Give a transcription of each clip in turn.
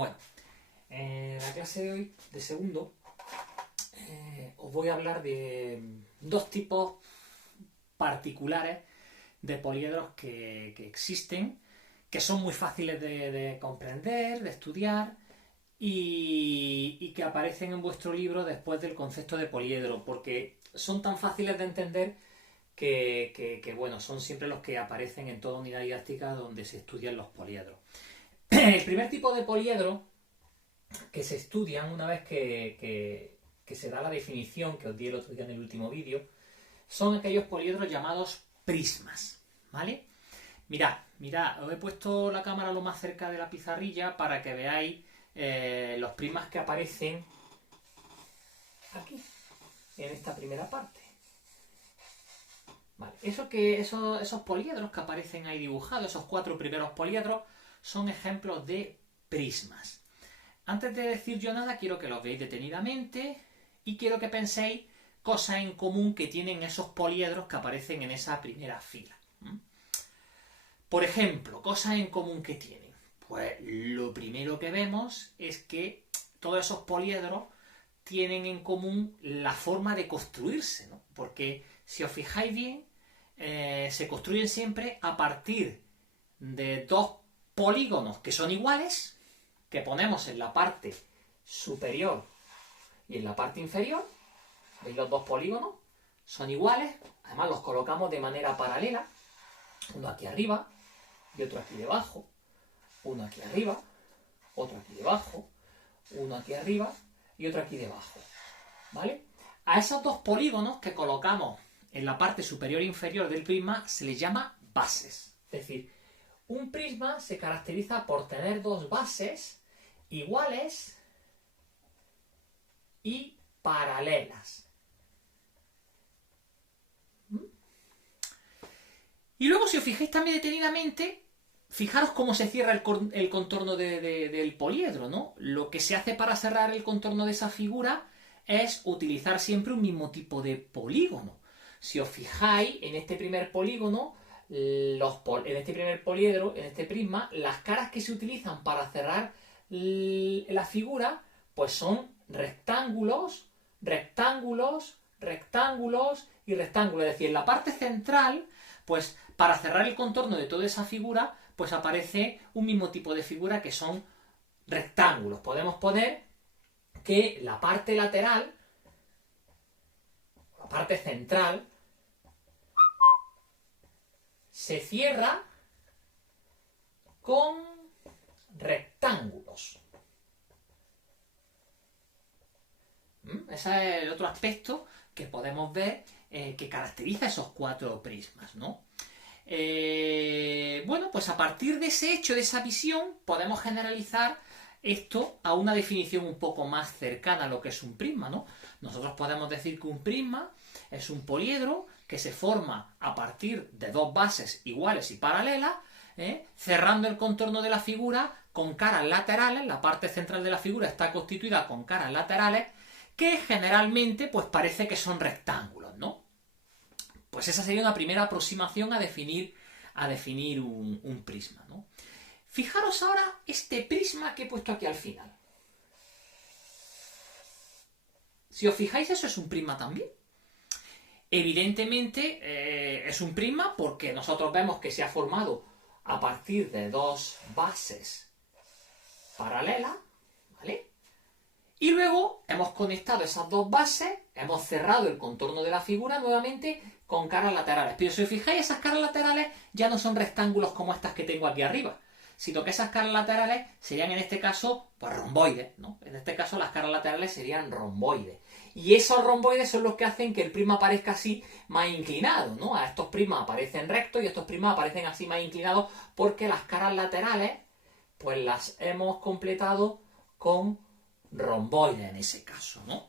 Bueno, en la clase de hoy, de segundo, os voy a hablar de dos tipos particulares de poliedros que existen, que son muy fáciles de comprender, de estudiar y que aparecen en vuestro libro después del concepto de poliedro, porque son tan fáciles de entender que bueno, son siempre los que aparecen en toda unidad didáctica donde se estudian los poliedros. El primer tipo de poliedro que se estudian una vez que se da la definición que os di el otro día en el último vídeo, son aquellos poliedros llamados prismas, ¿vale? Mirad, os he puesto la cámara lo más cerca de la pizarrilla para que veáis los prismas que aparecen aquí, en esta primera parte. Vale, esos poliedros que aparecen ahí dibujados, esos cuatro primeros poliedros, son ejemplos de prismas. Antes de decir yo nada, quiero que los veáis detenidamente y quiero que penséis cosas en común que tienen esos poliedros que aparecen en esa primera fila. Por ejemplo, cosas en común que tienen. Pues lo primero que vemos es que todos esos poliedros tienen en común la forma de construirse, ¿no? Porque si os fijáis bien, se construyen siempre a partir de dos polígonos que son iguales, que ponemos en la parte superior y en la parte inferior. ¿Veis? Los dos polígonos son iguales, además los colocamos de manera paralela, uno aquí arriba y otro aquí debajo, uno aquí arriba, otro aquí debajo, uno aquí arriba y otro aquí debajo, ¿vale? A esos dos polígonos que colocamos en la parte superior e inferior del prisma se les llama bases. Es decir, un prisma se caracteriza por tener dos bases iguales y paralelas. Y luego, si os fijáis también detenidamente, fijaros cómo se cierra el contorno del poliedro, ¿no? Lo que se hace para cerrar el contorno de esa figura es utilizar siempre un mismo tipo de polígono. Si os fijáis, en este primer polígono, en este primer poliedro, en este prisma, las caras que se utilizan para cerrar la figura, pues son rectángulos, rectángulos, rectángulos y rectángulos. Es decir, en la parte central, pues para cerrar el contorno de toda esa figura, pues aparece un mismo tipo de figura que son rectángulos. Podemos poner que la parte lateral, la parte central, se cierra con rectángulos. Ese es el otro aspecto que podemos ver que caracteriza esos cuatro prismas, ¿no? Bueno, pues a partir de ese hecho, de esa visión, podemos generalizar esto a una definición un poco más cercana a lo que es un prisma, ¿no? Nosotros podemos decir que un prisma es un poliedro que se forma a partir de dos bases iguales y paralelas, cerrando el contorno de la figura con caras laterales. La parte central de la figura está constituida con caras laterales que generalmente pues parece que son rectángulos, ¿no? Pues esa sería una primera aproximación a definir un prisma, ¿no? Fijaros ahora este prisma que he puesto aquí al final. Si os fijáis, eso es un prisma también. Evidentemente es un prisma porque nosotros vemos que se ha formado a partir de dos bases paralelas, ¿vale? Y luego hemos conectado esas dos bases, hemos cerrado el contorno de la figura nuevamente con caras laterales. Pero si os fijáis, esas caras laterales ya no son rectángulos como estas que tengo aquí arriba, sino que esas caras laterales serían en este caso pues romboides, ¿no? En este caso las caras laterales serían romboides. Y esos romboides son los que hacen que el prisma aparezca así más inclinado, ¿no? A estos prismas aparecen rectos y estos prismas aparecen así más inclinados porque las caras laterales pues las hemos completado con romboides en ese caso, ¿no?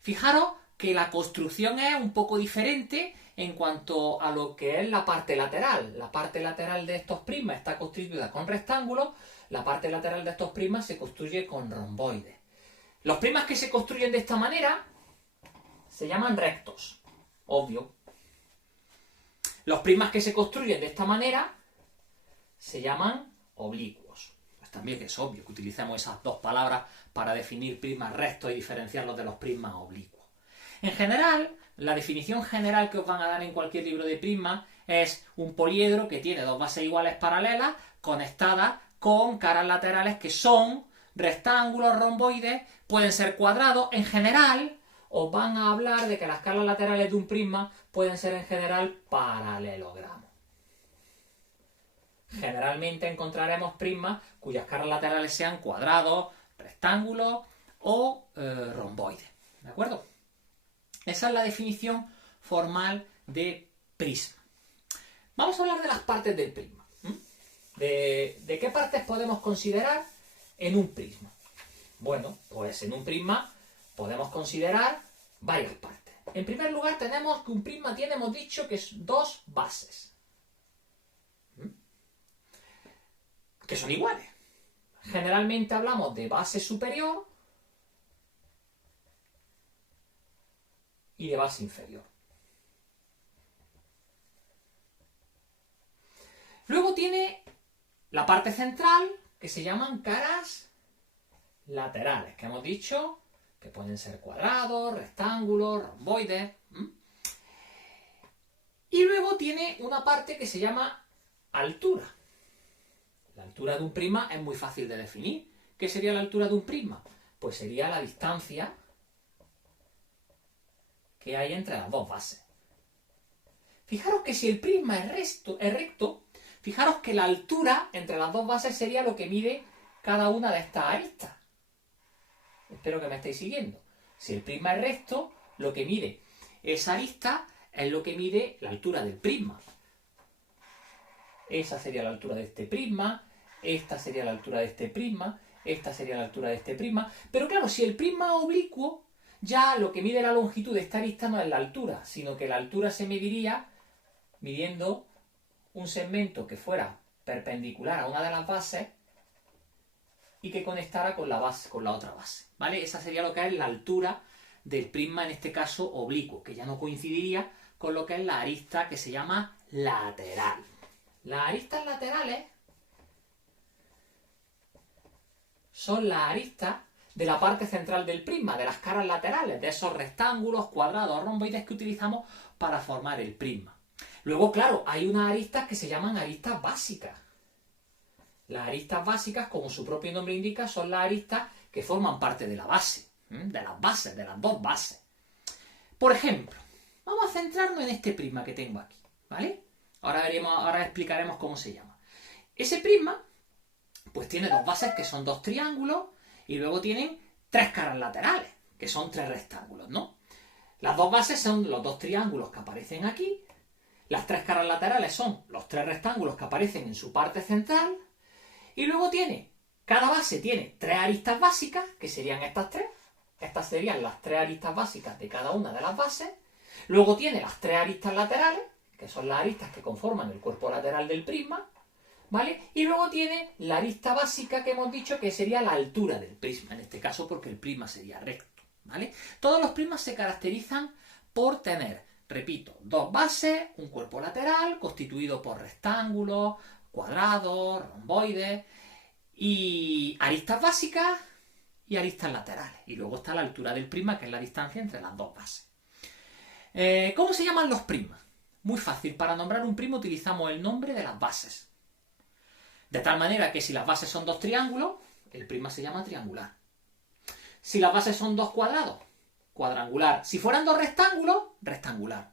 Fijaros que la construcción es un poco diferente en cuanto a lo que es la parte lateral. La parte lateral de estos prismas está constituida con rectángulos, la parte lateral de estos prismas se construye con romboides. Los prismas que se construyen de esta manera se llaman rectos, obvio. Los prismas que se construyen de esta manera se llaman oblicuos. también es obvio que utilicemos esas dos palabras para definir prismas rectos y diferenciarlos de los prismas oblicuos. En general, la definición general que os van a dar en cualquier libro de prisma es un poliedro que tiene dos bases iguales paralelas conectadas con caras laterales que son rectángulos, romboides, pueden ser cuadrados. En general, os van a hablar de que las caras laterales de un prisma pueden ser en general paralelogramos. Generalmente encontraremos prismas cuyas caras laterales sean cuadrados, rectángulos o romboides. ¿De acuerdo? Esa es la definición formal de prisma. Vamos a hablar de las partes del prisma. ¿De qué partes podemos considerar en un prisma? Bueno, pues en un prisma podemos considerar varias partes. En primer lugar, tenemos que un prisma tiene, hemos dicho, que es dos bases. Que son iguales. Generalmente hablamos de base superior y de base inferior. Luego tiene la parte central, que se llaman caras laterales, que hemos dicho que pueden ser cuadrados, rectángulos, romboides. Y luego tiene una parte que se llama altura. La altura de un prisma es muy fácil de definir. ¿Qué sería la altura de un prisma? Pues sería la distancia que hay entre las dos bases. Fijaros que si el prisma es recto, fijaros que la altura entre las dos bases sería lo que mide cada una de estas aristas. Espero que me estéis siguiendo. Si el prisma es recto, lo que mide esa arista es lo que mide la altura del prisma. Esa sería la altura de este prisma, esta sería la altura de este prisma, esta sería la altura de este prisma. Pero claro, si el prisma es oblicuo, ya lo que mide la longitud de esta arista no es la altura, sino que la altura se mediría midiendo un segmento que fuera perpendicular a una de las bases y que conectara con la base, con la otra base, ¿vale? Esa sería lo que es la altura del prisma, en este caso oblicuo, que ya no coincidiría con lo que es la arista que se llama lateral. Las aristas laterales son las aristas de la parte central del prisma, de las caras laterales, de esos rectángulos, cuadrados, romboides que utilizamos para formar el prisma. Luego, claro, hay unas aristas que se llaman aristas básicas. Las aristas básicas, como su propio nombre indica, son las aristas que forman parte de la base, de las bases, de las dos bases. Por ejemplo, vamos a centrarnos en este prisma que tengo aquí, ¿vale? Ahora explicaremos cómo se llama. Ese prisma, pues tiene dos bases que son dos triángulos y luego tienen tres caras laterales, que son tres rectángulos, ¿no? Las dos bases son los dos triángulos que aparecen aquí, las tres caras laterales son los tres rectángulos que aparecen en su parte central, y luego cada base tiene tres aristas básicas, que serían estas tres. Estas serían las tres aristas básicas de cada una de las bases. Luego tiene las tres aristas laterales, que son las aristas que conforman el cuerpo lateral del prisma, ¿vale? Y luego tiene la arista básica que hemos dicho que sería la altura del prisma, en este caso porque el prisma sería recto, ¿vale? Todos los prismas se caracterizan por tener, repito, dos bases, un cuerpo lateral constituido por rectángulos, cuadrados, romboides y aristas básicas y aristas laterales. Y luego está la altura del prisma, que es la distancia entre las dos bases. ¿Cómo se llaman los prismas? Muy fácil, para nombrar un prisma utilizamos el nombre de las bases. De tal manera que si las bases son dos triángulos, el prisma se llama triangular. Si las bases son dos cuadrados, cuadrangular. Si fueran dos rectángulos, rectangular.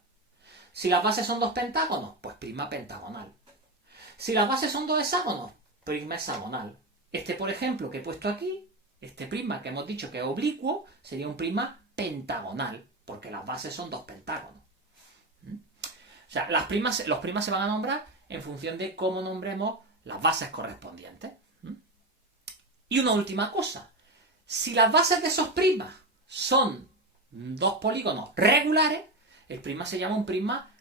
Si las bases son dos pentágonos, pues prisma pentagonal. Si las bases son dos hexágonos, prisma hexagonal. Este, por ejemplo, que he puesto aquí, este prisma que hemos dicho que es oblicuo, sería un prisma pentagonal, porque las bases son dos pentágonos. O sea, los prismas se van a nombrar en función de cómo nombremos las bases correspondientes. Y una última cosa. Si las bases de esos prismas son dos polígonos regulares, el prisma se llama un prisma,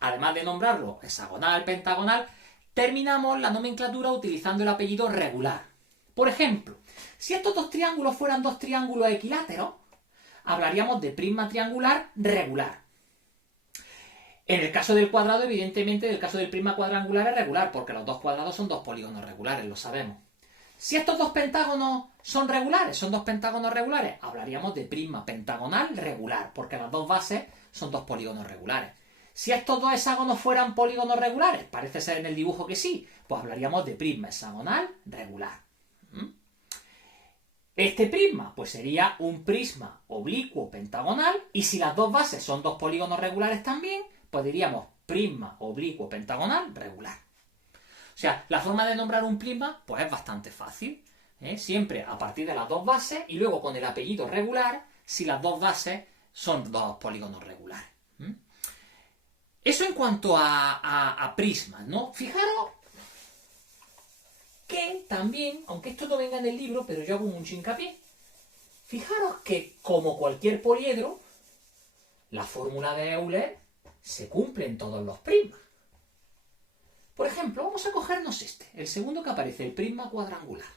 además de nombrarlo hexagonal, pentagonal, terminamos la nomenclatura utilizando el apellido regular. Por ejemplo, si estos dos triángulos fueran dos triángulos equiláteros, hablaríamos de prisma triangular regular. En el caso del cuadrado, evidentemente, en el caso del prisma cuadrangular es regular, porque los dos cuadrados son dos polígonos regulares, lo sabemos. Si estos dos pentágonos son dos pentágonos regulares, hablaríamos de prisma pentagonal regular, porque las dos bases son dos polígonos regulares. Si estos dos hexágonos fueran polígonos regulares, parece ser en el dibujo que sí, pues hablaríamos de prisma hexagonal regular. Este prisma, pues sería un prisma oblicuo pentagonal, y si las dos bases son dos polígonos regulares también, pues diríamos prisma oblicuo pentagonal regular. O sea, la forma de nombrar un prisma, pues es bastante fácil. Siempre a partir de las dos bases y luego con el apellido regular, si las dos bases son dos polígonos regulares. Eso en cuanto a prismas, ¿no? Fijaros que también, aunque esto no venga en el libro, pero yo hago mucho hincapié, fijaros que como cualquier poliedro, la fórmula de Euler se cumple en todos los prismas. Por ejemplo, vamos a cogernos el segundo que aparece, el prisma cuadrangular.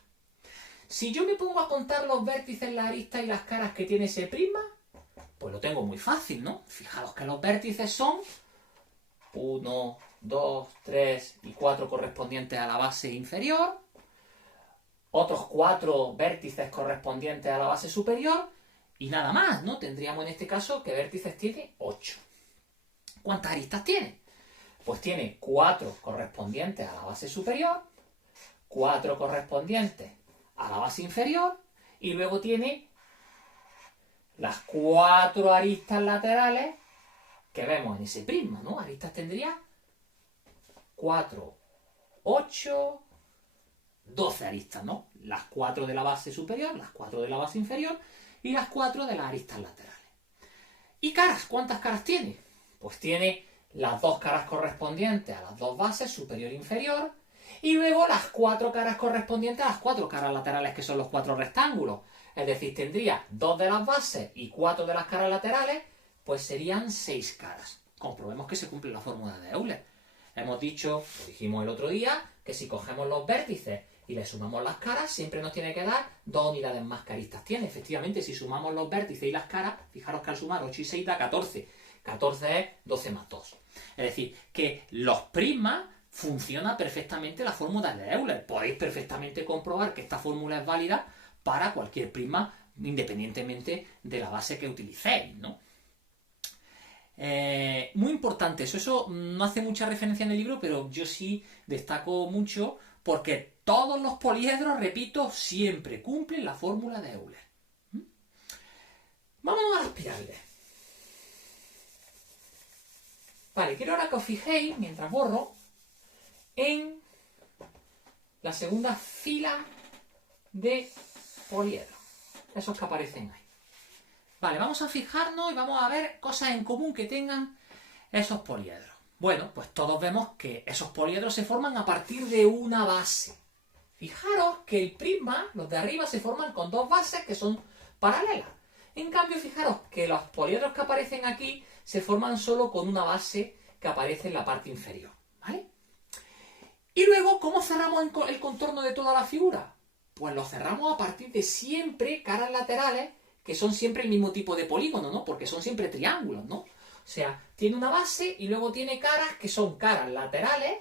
Si yo me pongo a contar los vértices, las aristas y las caras que tiene ese prisma, pues lo tengo muy fácil, ¿no? Fijaros que los vértices son 1, 2, 3 y 4 correspondientes a la base inferior, otros 4 vértices correspondientes a la base superior, y nada más, ¿no? Tendríamos en este caso que vértices tiene 8. ¿Cuántas aristas tiene? Pues tiene 4 correspondientes a la base superior, 4 correspondientes a la base inferior, y luego tiene las 4 aristas laterales que vemos en ese prisma, ¿no? Aristas tendría 4, 8, 12 aristas, ¿no? Las 4 de la base superior, las 4 de la base inferior y las 4 de las aristas laterales. ¿Y caras? ¿Cuántas caras tiene? Pues tiene las 2 caras correspondientes a las 2 bases, superior e inferior, y luego las 4 caras correspondientes a las 4 caras laterales, que son los 4 rectángulos. Es decir, tendría 2 de las bases y 4 de las caras laterales, pues serían 6 caras. Comprobemos que se cumple la fórmula de Euler. Hemos dicho, lo dijimos el otro día, que si cogemos los vértices y le sumamos las caras, siempre nos tiene que dar 2 unidades más que aristas tiene. Efectivamente, si sumamos los vértices y las caras, fijaros que al sumar 8 y 6 da 14. 14 es 12 más 2. Es decir, que los prismas funciona perfectamente la fórmula de Euler. Podéis perfectamente comprobar que esta fórmula es válida para cualquier prisma, independientemente de la base que utilicéis, ¿no? Muy importante eso no hace mucha referencia en el libro, pero yo sí destaco mucho porque todos los poliedros, repito, siempre cumplen la fórmula de Euler. Vámonos a las pirámides. Vale, quiero ahora que os fijéis, mientras borro, en la segunda fila de poliedros, esos que aparecen ahí. Vale, vamos a fijarnos y vamos a ver cosas en común que tengan esos poliedros. Bueno, pues todos vemos que esos poliedros se forman a partir de una base. Fijaros que el prisma, los de arriba, se forman con 2 bases que son paralelas. En cambio, fijaros que los poliedros que aparecen aquí se forman solo con una base que aparece en la parte inferior, ¿vale? Y luego, ¿cómo cerramos el contorno de toda la figura? Pues lo cerramos a partir de siempre caras laterales, que son siempre el mismo tipo de polígono, ¿no? Porque son siempre triángulos, ¿no? O sea, tiene una base y luego tiene caras que son caras laterales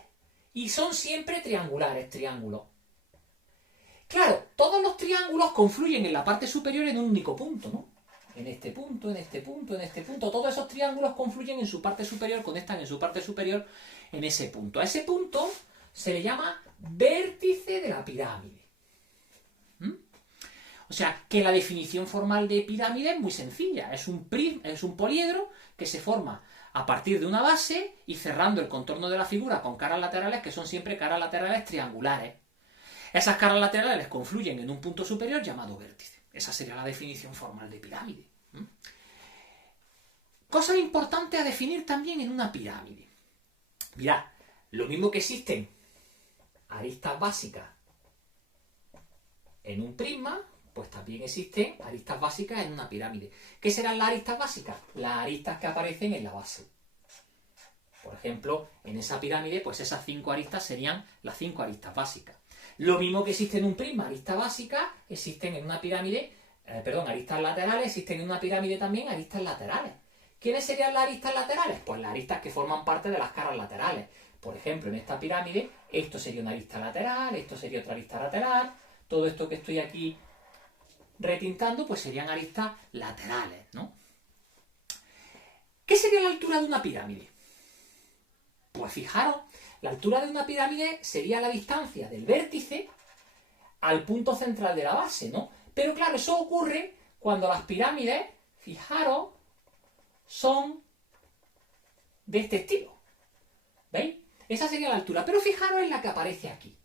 y son siempre triangulares, triángulos. Claro, todos los triángulos confluyen en la parte superior en un único punto, ¿no? En este punto, en este punto, en este punto. Todos esos triángulos confluyen en su parte superior, conectan en su parte superior en ese punto. A ese punto se le llama vértice de la pirámide. O sea, que la definición formal de pirámide es muy sencilla. Es un poliedro que se forma a partir de una base y cerrando el contorno de la figura con caras laterales que son siempre caras laterales triangulares. Esas caras laterales confluyen en un punto superior llamado vértice. Esa sería la definición formal de pirámide. Cosas importantes a definir también en una pirámide. Mirad, lo mismo que existen aristas básicas en un prisma, pues también existen aristas básicas en una pirámide. ¿Qué serán las aristas básicas? Las aristas que aparecen en la base. Por ejemplo, en esa pirámide, pues esas 5 aristas serían las 5 aristas básicas. Lo mismo que existe en un prisma, aristas básicas, existen en una pirámide, aristas laterales, existen en una pirámide también aristas laterales. ¿Quiénes serían las aristas laterales? Pues las aristas que forman parte de las caras laterales. Por ejemplo, en esta pirámide, esto sería una arista lateral, esto sería otra arista lateral, todo esto que estoy aquí retintando, pues serían aristas laterales, ¿no? ¿Qué sería la altura de una pirámide? Pues fijaros, la altura de una pirámide sería la distancia del vértice al punto central de la base, ¿no? Pero claro, eso ocurre cuando las pirámides, fijaros, son de este estilo. ¿Veis? Esa sería la altura. Pero fijaros en la que aparece aquí.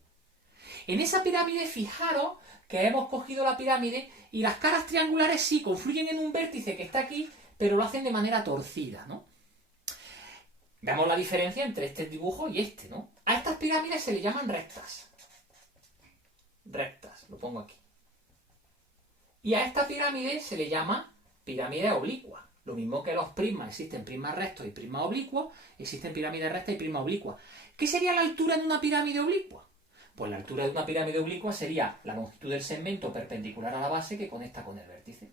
En esa pirámide, fijaros que hemos cogido la pirámide y las caras triangulares sí confluyen en un vértice que está aquí, pero lo hacen de manera torcida, ¿no? Vemos la diferencia entre este dibujo y este, ¿no? A estas pirámides se le llaman rectas. Rectas, lo pongo aquí. Y a esta pirámide se le llama pirámide oblicua. Lo mismo que los prismas, existen prismas rectos y prismas oblicuos, existen pirámides rectas y prismas oblicuas. ¿Qué sería la altura de una pirámide oblicua? Pues la altura de una pirámide oblicua sería la longitud del segmento perpendicular a la base que conecta con el vértice.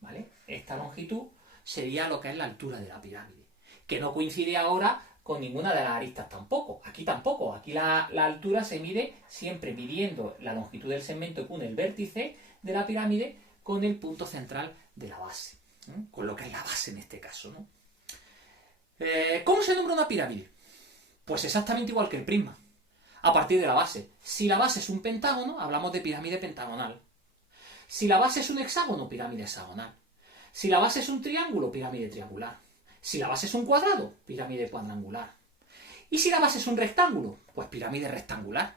¿Vale? Esta longitud sería lo que es la altura de la pirámide, que no coincide ahora con ninguna de las aristas tampoco. Aquí tampoco. Aquí la altura se mide siempre midiendo la longitud del segmento que une el vértice de la pirámide con el punto central de la base, ¿no? Con lo que es la base en este caso, ¿no? ¿Cómo se nombra una pirámide? Pues exactamente igual que el prisma, a partir de la base. Si la base es un pentágono, hablamos de pirámide pentagonal. Si la base es un hexágono, pirámide hexagonal. Si la base es un triángulo, pirámide triangular. Si la base es un cuadrado, pirámide cuadrangular. Y si la base es un rectángulo, pues pirámide rectangular.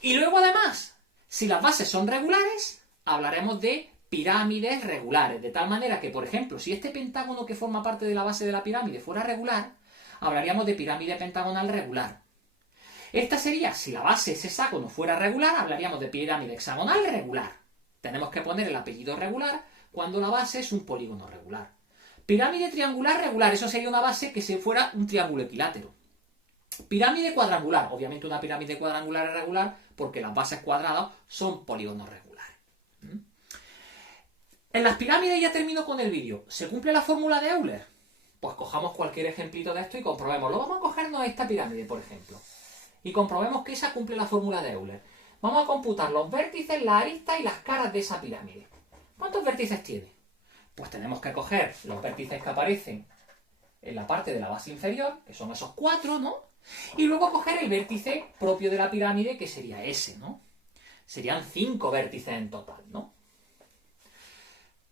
Y luego además, si las bases son regulares, hablaremos de pirámides regulares. De tal manera que, por ejemplo, si este pentágono que forma parte de la base de la pirámide fuera regular, hablaríamos de pirámide pentagonal regular. Esta sería, si la base es hexágono fuera regular, hablaríamos de pirámide hexagonal regular. Tenemos que poner el apellido regular cuando la base es un polígono regular. Pirámide triangular regular, eso sería una base que se fuera un triángulo equilátero. Pirámide cuadrangular, obviamente una pirámide cuadrangular es regular porque las bases cuadradas son polígonos regulares. En las pirámides ya termino con el vídeo. ¿Se cumple la fórmula de Euler? Pues cojamos cualquier ejemplito de esto y comprobemos. Lo vamos a cogernos a esta pirámide, por ejemplo. Y comprobemos que esa cumple la fórmula de Euler. Vamos a computar los vértices, las aristas y las caras de esa pirámide. ¿Cuántos vértices tiene? Pues tenemos que coger los vértices que aparecen en la parte de la base inferior, que son esos 4, ¿no? Y luego coger el vértice propio de la pirámide, que sería ese, ¿no? Serían 5 vértices en total, ¿no?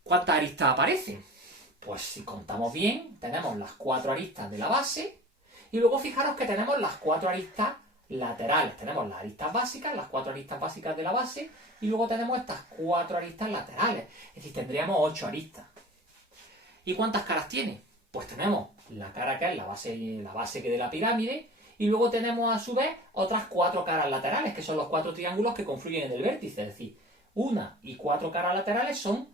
¿Cuántas aristas aparecen? Pues si contamos bien, tenemos las 4 aristas de la base y luego fijaros que tenemos las 4 aristas laterales. Tenemos las aristas básicas, las 4 aristas básicas de la base y luego tenemos estas 4 aristas laterales. Es decir, tendríamos 8 aristas. ¿Y cuántas caras tiene? Pues tenemos la cara que es la base que de la pirámide y luego tenemos a su vez otras 4 caras laterales, que son los 4 triángulos que confluyen en el vértice. Es decir, 1 y 4 caras laterales son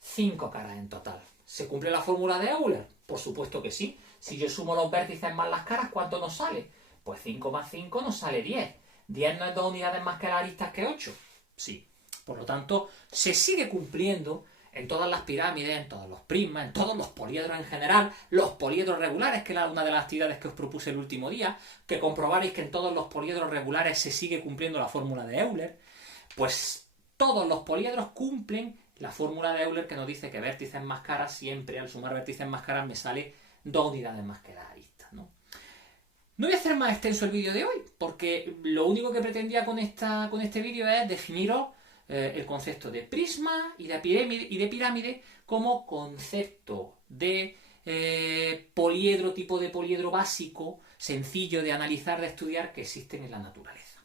5 caras en total. ¿Se cumple la fórmula de Euler? Por supuesto que sí. Si yo sumo los vértices más las caras, ¿cuánto nos sale? Pues 5 más 5 nos sale 10. 10 no es 2 unidades más que las aristas que 8. Sí. Por lo tanto, se sigue cumpliendo en todas las pirámides, en todos los prismas, en todos los poliedros en general, los poliedros regulares, que era una de las actividades que os propuse el último día, que comprobaréis que en todos los poliedros regulares se sigue cumpliendo la fórmula de Euler. Pues todos los poliedros cumplen la fórmula de Euler que nos dice que vértices más caras, siempre al sumar vértices más caras me sale 2 unidades más que las aristas, ¿no? No voy a hacer más extenso el vídeo de hoy, porque lo único que pretendía con este vídeo es definiros el concepto de prisma y de pirámide como concepto de poliedro, tipo de poliedro básico, sencillo de analizar, de estudiar, que existen en la naturaleza.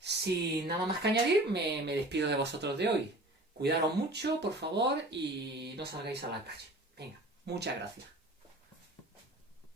Sin nada más que añadir, me despido de vosotros de hoy. Cuidaros mucho, por favor, y no salgáis a la calle. Venga, muchas gracias.